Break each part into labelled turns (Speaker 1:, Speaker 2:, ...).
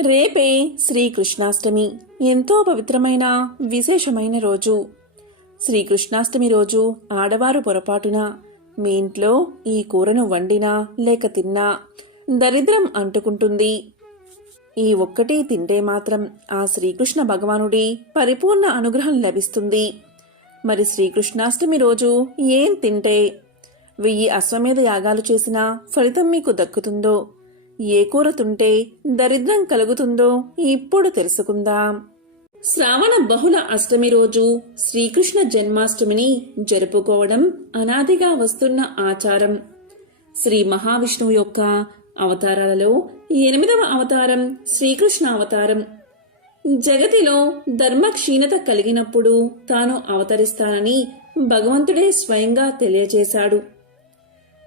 Speaker 1: రేపే శ్రీకృష్ణాష్టమి. ఎంతో పవిత్రమైన విశేషమైన రోజు. శ్రీకృష్ణాష్టమి రోజు ఆడవారు పొరపాటున మీ ఇంట్లో ఈ కూరను వండినా లేక తిన్నా దరిద్రం అంటుకుంటుంది. ఈ ఒక్కటి తింటే మాత్రం ఆ శ్రీకృష్ణ భగవానుడి పరిపూర్ణ అనుగ్రహం లభిస్తుంది. మరి శ్రీకృష్ణాష్టమి రోజు ఏం తింటే? వెయ్యి అశ్వమేధ యాగాలు చేసినా ఫలితం మీకు దక్కుతుందో? ఏ కూర దరిద్రం కలుగుతుందో ఇప్పుడు తెలుసుకుందాం. శ్రావణ బహుళ అష్టమి రోజు శ్రీకృష్ణ జన్మాష్టమిని జరుపుకోవడం అనాదిగా వస్తున్న ఆచారం. శ్రీ మహావిష్ణువు యొక్క అవతారాలలో ఎనిమిదవ అవతారం శ్రీకృష్ణ అవతారం. జగతిలో ధర్మ క్షీణత కలిగినప్పుడు తాను అవతరిస్తానని భగవంతుడే స్వయంగా తెలియజేశాడు.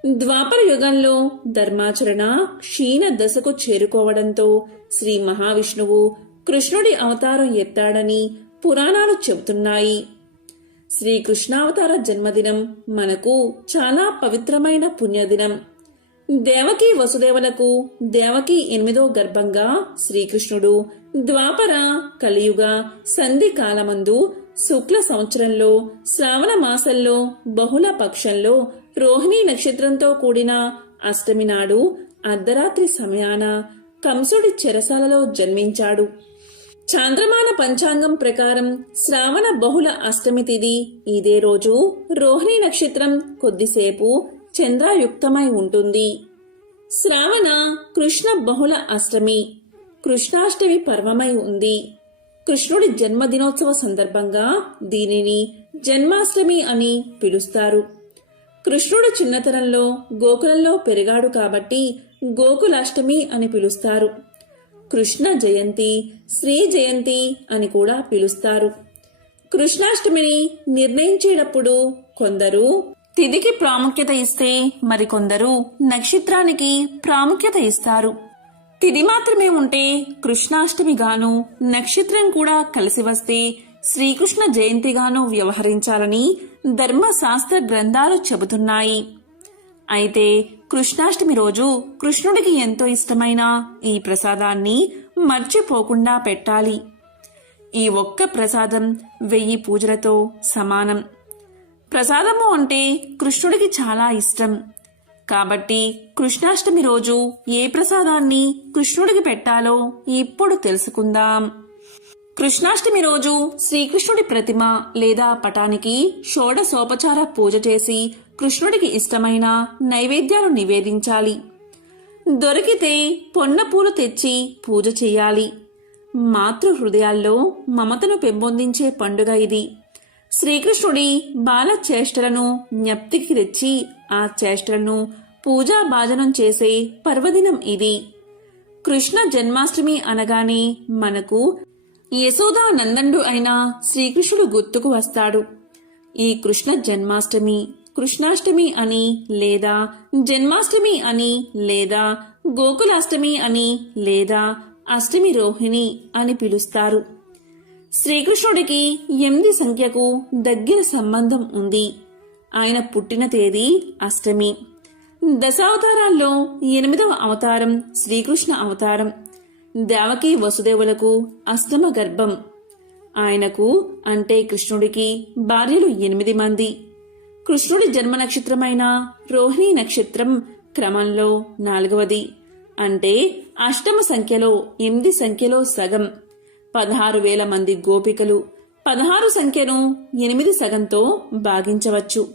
Speaker 1: ద్వాపర యుగంలో ధర్మాచరణ క్షీణ దశకు చేరుకోవడంతో శ్రీ మహావిష్ణువు కృష్ణుడి అవతారం ఎత్తాడని పురాణాలు చెబుతున్నాయి. శ్రీకృష్ణావతార జన్మదినం మనకు చాలా పవిత్రమైన పుణ్యదినం. దేవకి వసుదేవులకు దేవకి ఎనిమిదో గర్భంగా శ్రీకృష్ణుడు ద్వాపర కలియుగ సంధి కాలమందు శుక్ల సంవత్సరంలో శ్రావణ మాసంలో బహుళ పక్షంలో రోహిణీ నక్షత్రంతో కూడిన అష్టమి నాడు అర్ధరాత్రి సమయాన కంసుడి చెరసాలలో జన్మించాడు. చాంద్రమాన పంచాంగం ప్రకారం శ్రావణ బహుళ అష్టమి తిది ఇదే రోజు రోహిణి నక్షత్రం కొద్దిసేపు చంద్రయుక్తమై ఉంటుంది. శ్రావణ కృష్ణ బహుళ అష్టమి కృష్ణాష్టమి పర్వమై ఉంది. కృష్ణుడి జన్మదినోత్సవ సందర్భంగా దీనిని జన్మాష్టమి అని పిలుస్తారు. కృష్ణుడు చిన్నతనంలో గోకులంలో పెరిగాడు కాబట్టి గోకులాష్టమి అని పిలుస్తారు. కృష్ణ జయంతి శ్రీ జయంతి అని కూడా పిలుస్తారు. కృష్ణాష్టమిని నిర్ణయించేటప్పుడు కొందరు తిథికి ప్రాముఖ్యత ఇస్తే మరికొందరు నక్షత్రానికి ప్రాముఖ్యత ఇస్తారు. తిథి మాత్రమే ఉంటే కృష్ణాష్టమి గాను నక్షత్రం కూడా కలిసి వస్తే శ్రీకృష్ణ జయంతిగాను వ్యవహరించాలని ధర్మశాస్త్ర గ్రంథాలు చెబుతున్నాయి. అయితే కృష్ణాష్టమి రోజు కృష్ణుడికి ఎంతో ఇష్టమైన ఈ ప్రసాదాన్ని మర్చిపోకుండా పెట్టాలి. ఈ ఒక్క ప్రసాదం వెయ్యి పూజలతో సమానం. ప్రసాదము అంటే కృష్ణుడికి చాలా ఇష్టం. కాబట్టి కృష్ణాష్టమి రోజు ఏ ప్రసాదాన్ని కృష్ణుడికి పెట్టాలో ఇప్పుడు తెలుసుకుందాం. కృష్ణాష్టమి రోజు శ్రీకృష్ణుడి ప్రతిమ లేదా పటానికి షోడశోపచార పూజ చేసి కృష్ణుడికి ఇష్టమైన నైవేద్యాలు నివేదించాలి. దొరికితే పొన్న పూలు తెచ్చి పూజ చేయాలి. మాతృ హృదయాల్లో మమతను పెంపొందించే పండుగ ఇది. శ్రీకృష్ణుడి బాల చేష్టలను జ్ఞప్తికి తెచ్చి ఆ చేష్టలను పూజా భాజనం చేసే పర్వదినం ఇది. కృష్ణ జన్మాష్టమి అనగానే మనకు యశోదా నందండు అయిన శ్రీకృష్ణుడు గుర్తుకు వస్తాడు. ఈ కృష్ణ జన్మాష్టమి కృష్ణాష్టమి అని లేదా జన్మాష్టమి అని లేదా గోకులాష్టమి అని లేదా అష్టమి రోహిణి అని పిలుస్తారు. శ్రీకృష్ణుడికి ఎనిమిది సంఖ్యకు దగ్గర సంబంధం ఉంది. ఆయన పుట్టిన తేదీ అష్టమి. దశావతారాల్లో ఎనిమిదవ అవతారం శ్రీకృష్ణ అవతారం. దేవకి వసుదేవులకు అష్టమ గర్భం. ఆయనకు అంటే కృష్ణుడికి భార్యలు ఎనిమిది మంది. కృష్ణుడి జన్మ నక్షత్రమైన రోహిణి నక్షత్రం క్రమంలో నాలుగవది. అంటే అష్టమ సంఖ్యలో ఎనిమిది సంఖ్యలో సగం. పదహారు వేల మంది గోపికలు పదహారు సంఖ్యను ఎనిమిది సగంతో భాగించవచ్చు.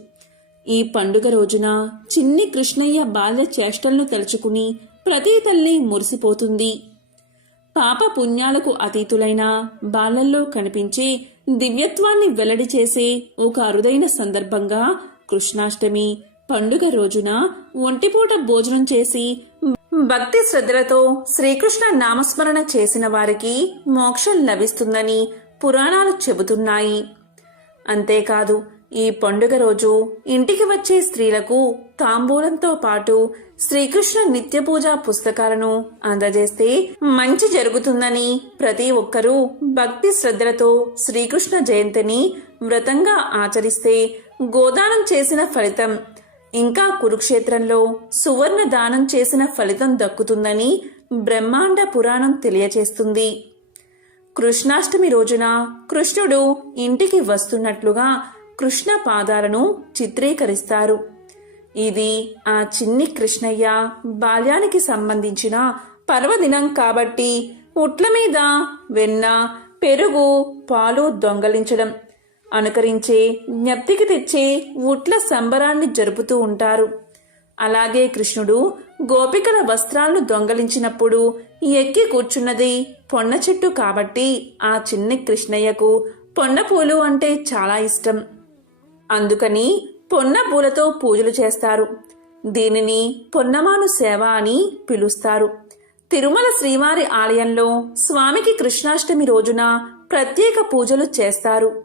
Speaker 1: ఈ పండుగ రోజున చిన్ని కృష్ణయ్య బాల్య చేష్టలను తలుచుకుని ప్రతి తల్లి మురిసిపోతుంది. పాప పుణ్యాలకు అతీతులైన బాలల్లో కనిపించే దివ్యత్వాన్ని వెల్లడి చేసే ఒక అరుదైన సందర్భంగా కృష్ణాష్టమి పండుగ రోజున ఒంటిపూట భోజనం చేసి భక్తి శ్రద్ధలతో శ్రీకృష్ణ నామస్మరణ చేసిన వారికి మోక్షం లభిస్తుందని పురాణాలు చెబుతున్నాయి. అంతేకాదు ఈ పండుగ రోజు ఇంటికి వచ్చే స్త్రీలకు తాంబూలంతో పాటు శ్రీకృష్ణ నిత్య పూజా పుస్తకాలను అందజేస్తే మంచి జరుగుతుందని ప్రతి ఒక్కరూ భక్తి శ్రద్ధలతో శ్రీకృష్ణ జయంతిని వ్రతంగా ఆచరిస్తే గోదానం చేసిన ఫలితం ఇంకా కురుక్షేత్రంలో సువర్ణ దానం చేసిన ఫలితం దక్కుతుందని బ్రహ్మాండ పురాణం తెలియచేస్తుంది. కృష్ణాష్టమి రోజున కృష్ణుడు ఇంటికి వస్తున్నట్లుగా కృష్ణ పాదాలను చిత్రీకరిస్తారు. ఇది ఆ చిన్ని కృష్ణయ్య బాల్యానికి సంబంధించిన పర్వదినం కాబట్టి ఉట్ల మీద వెన్న పెరుగు పాలు దొంగలించడం. అనుకరించే జ్ఞప్తికి తెచ్చే ఉట్ల సంబరాన్ని జరుపుతూ ఉంటారు. అలాగే కృష్ణుడు గోపికల వస్త్రాలను దొంగలించినప్పుడు ఎక్కి కూర్చున్నది పొన్న చెట్టు కాబట్టి ఆ చిన్ని కృష్ణయ్యకు పొన్న పూలు అంటే చాలా ఇష్టం. అందుకని పొన్న పూలతో పూజలు చేస్తారు. దీనిని పొన్నమాను సేవ అని పిలుస్తారు. తిరుమల శ్రీవారి ఆలయంలో స్వామికి కృష్ణాష్టమి రోజున ప్రత్యేక పూజలు చేస్తారు.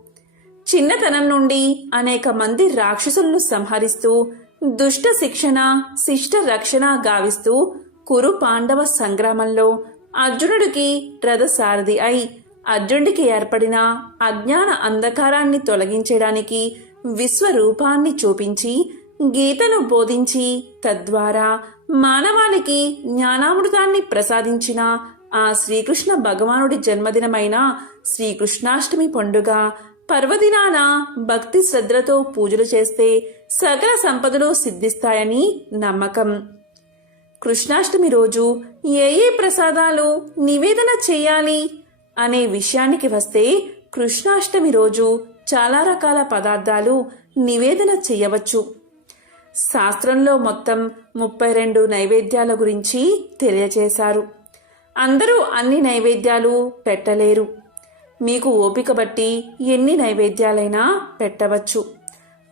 Speaker 1: చిన్నతనం నుండి అనేక మంది రాక్షసులను సంహరిస్తూ దుష్ట శిక్షణ శిష్ట రక్షణ గావిస్తూ కురు పాండవ సంగ్రామంలో అర్జునుడికి రథసారథి అయి అర్జునుడికి ఏర్పడిన అజ్ఞాన అంధకారాన్ని తొలగించడానికి విశ్వరూపాన్ని చూపించి గీతను బోధించి తద్వారా మానవాళికి జ్ఞానామృతాన్ని ప్రసాదించిన ఆ శ్రీకృష్ణ భగవానుడి జన్మదినమైన శ్రీకృష్ణాష్టమి పండుగ పర్వదినాన భక్తి శ్రద్ధలతో పూజలు చేస్తే సకల సంపదలు సిద్ధిస్తాయని నమ్మకం. కృష్ణాష్టమి రోజు ఏ ఏ ప్రసాదాలు నివేదన చేయాలి అనే విషయానికి వస్తే కృష్ణాష్టమి రోజు చాలా రకాల పదార్థాలు నివేదన చేయవచ్చు. శాస్త్రంలో మొత్తం ముప్పై రెండు నైవేద్యాల గురించి తెలియచేశారు. అందరూ అన్ని నైవేద్యాలు పెట్టలేరు. మీకు ఓపిక బట్టి ఎన్ని నైవేద్యాలైనా పెట్టవచ్చు.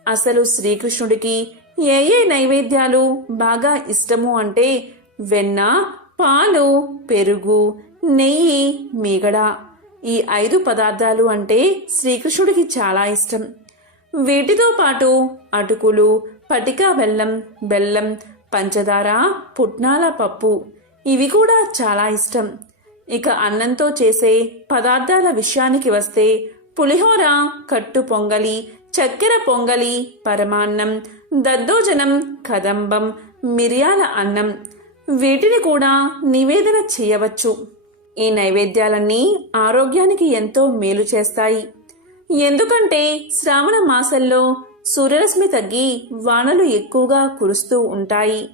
Speaker 1: అసలు శ్రీకృష్ణుడికి ఏ ఏ నైవేద్యాలు బాగా ఇష్టము అంటే వెన్న పాలు పెరుగు నెయ్యి మీగడ ఈ ఐదు పదార్థాలు అంటే శ్రీకృష్ణుడికి చాలా ఇష్టం. వీటితో పాటు అటుకులు పటికా బెల్లం బెల్లం పంచదార పుట్నాల పప్పు. ఇవి కూడా చాలా ఇష్టం. ఇక అన్నంతో చేసే పదార్థాల విషయానికి వస్తే పులిహోర కట్టు పొంగలి చక్కెర పొంగలి పరమాన్నం దద్దోజనం కదంబం మిరియాల అన్నం. వీటిని కూడా నివేదన చేయవచ్చు. ఈ నైవేద్యాలన్నీ ఆరోగ్యానికి ఎంతో మేలు చేస్తాయి. ఎందుకంటే శ్రావణ మాసంలో సూర్యరశ్మి తగ్గి వానలు ఎక్కువగా కురుస్తూ ఉంటాయి.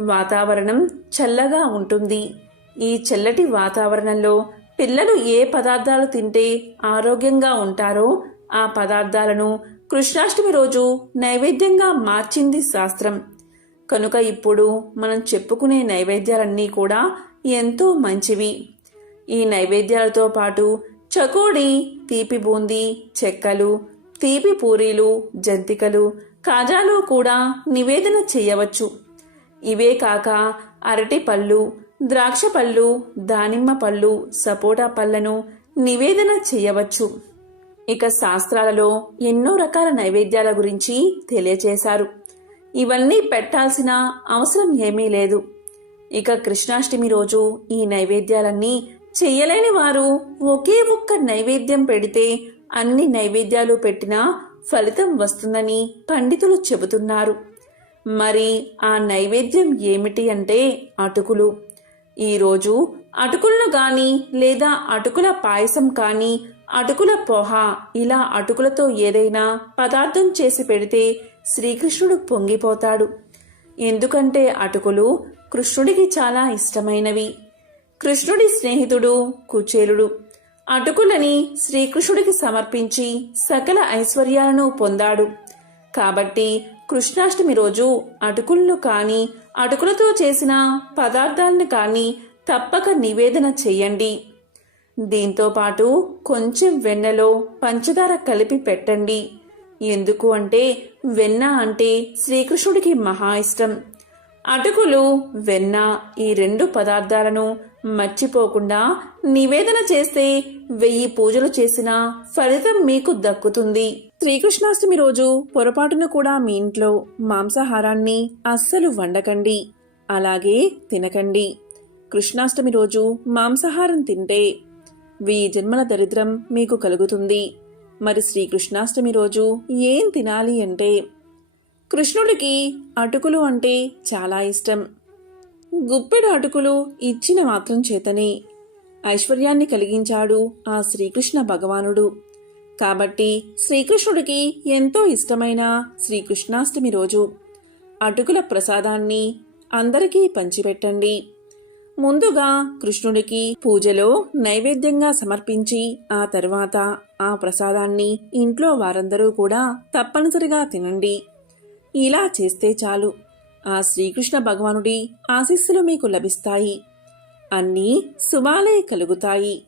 Speaker 1: వాతావరణం చల్లగా ఉంటుంది. ఈ చల్లటి వాతావరణంలో పిల్లలు ఏ పదార్థాలు తింటే ఆరోగ్యంగా ఉంటారో ఆ పదార్థాలను కృష్ణాష్టమి రోజు నైవేద్యంగా మార్చింది శాస్త్రం. కనుక ఇప్పుడు మనం చెప్పుకునే నైవేద్యాలన్నీ కూడా ఎంతో మంచివి. ఈ నైవేద్యాలతో పాటు చకోడి తీపి బూందీ చెక్కలు తీపి పూరీలు జంతికలు కాజాలు కూడా నివేదన చేయవచ్చు. ఇవే కాక అరటి పళ్ళు ద్రాక్ష పళ్ళు దానిమ్మ పళ్ళు సపోటా పళ్ళను నివేదన చేయవచ్చు. ఇక శాస్త్రాలలో ఎన్నో రకాల నైవేద్యాల గురించి తెలియచేశారు. ఇవన్నీ పెట్టాల్సిన అవసరం ఏమీ లేదు. ఇక కృష్ణాష్టమి రోజు ఈ నైవేద్యాలన్నీ చేయలేని వారు ఒకే ఒక్క నైవేద్యం పెడితే అన్ని నైవేద్యాలు పెట్టినా ఫలితం వస్తుందని పండితులు చెబుతున్నారు. మరి ఆ నైవేద్యం ఏమిటి అంటే అటుకులు. ఈరోజు అటుకులను కానీ లేదా అటుకుల పాయసం కానీ అటుకుల పోహ ఇలా అటుకులతో ఏదైనా పదార్థం చేసి పెడితే శ్రీకృష్ణుడు పొంగిపోతాడు. ఎందుకంటే అటుకులు కృష్ణుడికి చాలా ఇష్టమైనవి. కృష్ణుడి స్నేహితుడు కుచేలుడు. అటుకులని శ్రీకృష్ణుడికి సమర్పించి సకల ఐశ్వర్యాలను పొందాడు. కాబట్టి కృష్ణాష్టమి రోజు అటుకులను కానీ అటుకులతో చేసిన పదార్థాలను కానీ తప్పక నివేదన చెయ్యండి దీంతో పాటు కొంచెం వెన్నలో పంచదార కలిపి పెట్టండి. ఎందుకు అంటే వెన్న అంటే శ్రీకృష్ణుడికి మహా ఇష్టం. అటుకులు వెన్న ఈ రెండు పదార్థాలను మర్చిపోకుండా నివేదన చేస్తే వెయ్యి పూజలు చేసినా ఫలితం మీకు దక్కుతుంది. శ్రీకృష్ణాష్టమి రోజు పొరపాటును కూడా మీ ఇంట్లో మాంసాహారాన్ని అస్సలు వండకండి. అలాగే తినకండి. కృష్ణాష్టమి రోజు మాంసాహారం తింటే వెయ్యి జన్మల దరిద్రం మీకు కలుగుతుంది. మరి శ్రీకృష్ణాష్టమి రోజు ఏం తినాలి అంటే కృష్ణుడికి అటుకులు అంటే చాలా ఇష్టం. గుప్పెడు అటుకులు ఇచ్చిన మాత్రం చేతనే. ఐశ్వర్యాన్ని కలిగించాడు ఆ శ్రీకృష్ణ భగవానుడు. కాబట్టి శ్రీకృష్ణుడికి ఎంతో ఇష్టమైన శ్రీకృష్ణాష్టమి రోజు. అటుకుల ప్రసాదాన్ని అందరికీ పంచిపెట్టండి. ముందుగా కృష్ణుడికి పూజలో నైవేద్యంగా సమర్పించి ఆ తర్వాత ఆ ప్రసాదాన్ని ఇంట్లో వారందరూ కూడా తప్పనిసరిగా తినండి. ఇలా చేస్తే చాలు. ఆ శ్రీకృష్ణ భగవానుడి ఆశీస్సులు మీకు లభిస్తాయి. అన్నీ శుభాలే కలుగుతాయి.